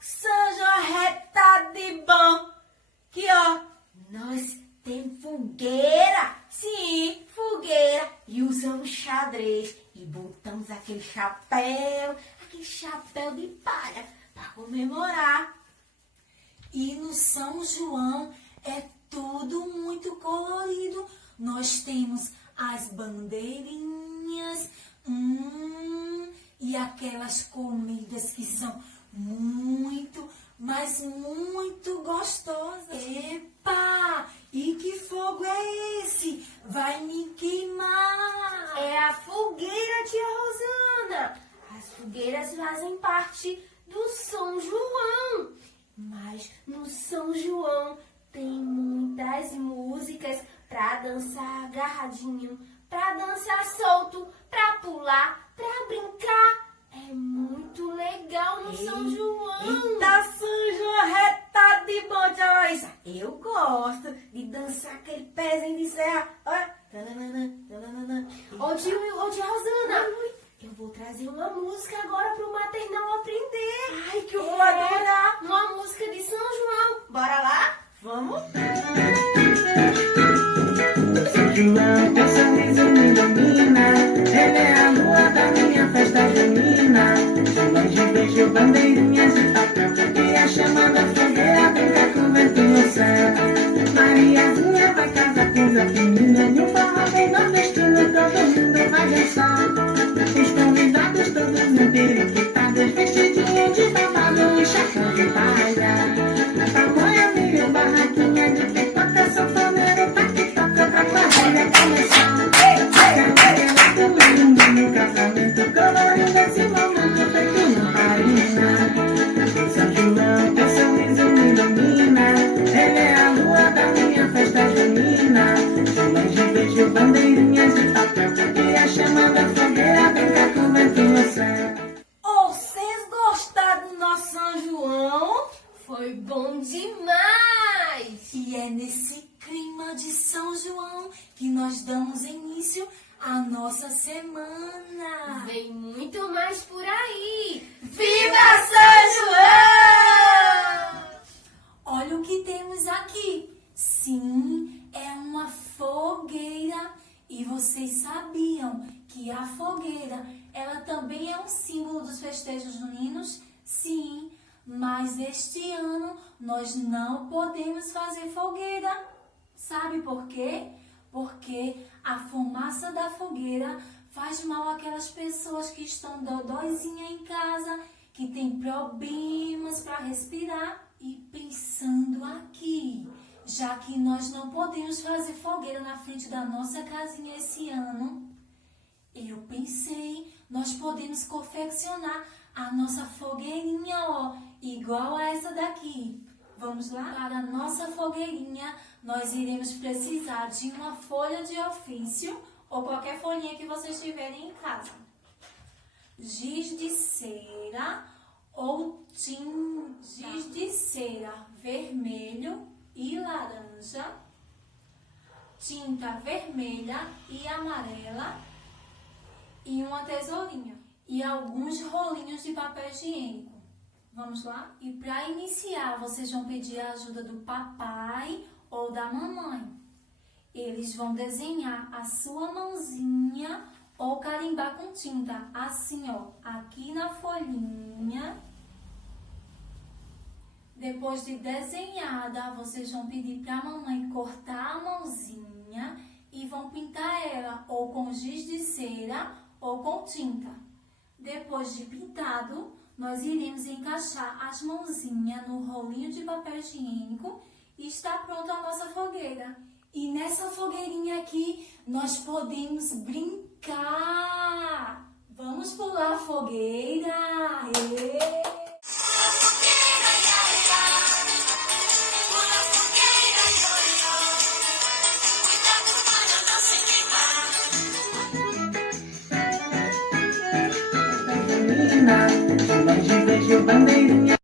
São João retado de bom. Que ó, nós temos fogueira. Sim, fogueira. E usamos xadrez. E botamos aquele chapéu de palha para comemorar. E no São João é tudo muito colorido. Nós temos as bandeirinhas, e aquelas comidas que são muito, mas muito gostosas. Epa! E que fogo é esse? Vai me queimar! É a fogueira, tia Rosana. As fogueiras fazem parte do São João. Mas no São João tem muitas músicas pra dançar agarradinho, pra dançar solto, pra pular, pra brincar. É muito legal no São João. Eita, São João retado de bom, tia Larissa. Eu gosto de dançar aquele pezinho de serra. Olha. Ô tia Rosana, eu vou trazer uma música agora pro maternal aprender. Ai, que eu vou adorar. Uma música de São João. Bora lá? Vamos? São João, teu sorriso me ilumina. Ele é a lua da minha festa junina. De longe vejo bandeirinhas de papel e a chama da fogueira brinca com o vento no céu. Mariazinha vai casar com Zé Fininho e o forró bem nordestino, todo mundo vai dançar. Os convidados todos muito equipados, vestidinho de babado e chapéu de palha. Tamanho meio barraquinha de pipoca, sanfoneiro tá que toca pra quadrilha começar. No casamento colorido, esse momento feito lamparina. São João, teu sorriso me ilumina. Ele é a lua da minha festa junina. De longe vejo bandeirinhas de papel e a chama da fogueira brinca com o vento no céu. Vocês gostaram do nosso São João? Foi bom demais! E é nesse clima de São João que nós damos início à nossa semana. Vem muito mais por aí! Viva São João! Olha o que temos aqui. Sim, é uma fogueira. E vocês sabiam que a fogueira, ela também é um símbolo dos festejos juninos? Sim, mas este ano nós não podemos fazer fogueira. Sabe por quê? Porque a fumaça da fogueira faz mal àquelas pessoas que estão dodóizinha em casa, que tem problemas para respirar. E pensando aqui, já que nós não podemos fazer fogueira na frente da nossa casinha esse ano, eu pensei, nós podemos confeccionar a nossa fogueirinha, ó, igual a essa daqui. Vamos lá? Para a nossa fogueirinha, nós iremos precisar de uma folha de ofício ou qualquer folhinha que vocês tiverem em casa. Giz de cera ou giz de cera vermelho e laranja, tinta vermelha e amarela e uma tesourinha e alguns rolinhos de papel higiênico. Vamos lá? E para iniciar, vocês vão pedir a ajuda do papai ou da mamãe. Eles vão desenhar a sua mãozinha ou carimbar com tinta, assim, ó, aqui na folhinha. Depois de desenhada, vocês vão pedir para a mamãe cortar a mãozinha e vão pintar ela ou com giz de cera ou com tinta. Depois de pintado, nós iremos encaixar as mãozinhas no rolinho de papel higiênico e está pronta a nossa fogueira. E nessa fogueirinha aqui, nós podemos brincar. Vamos pular a fogueira. Aê! De longe vejo bandeirinhas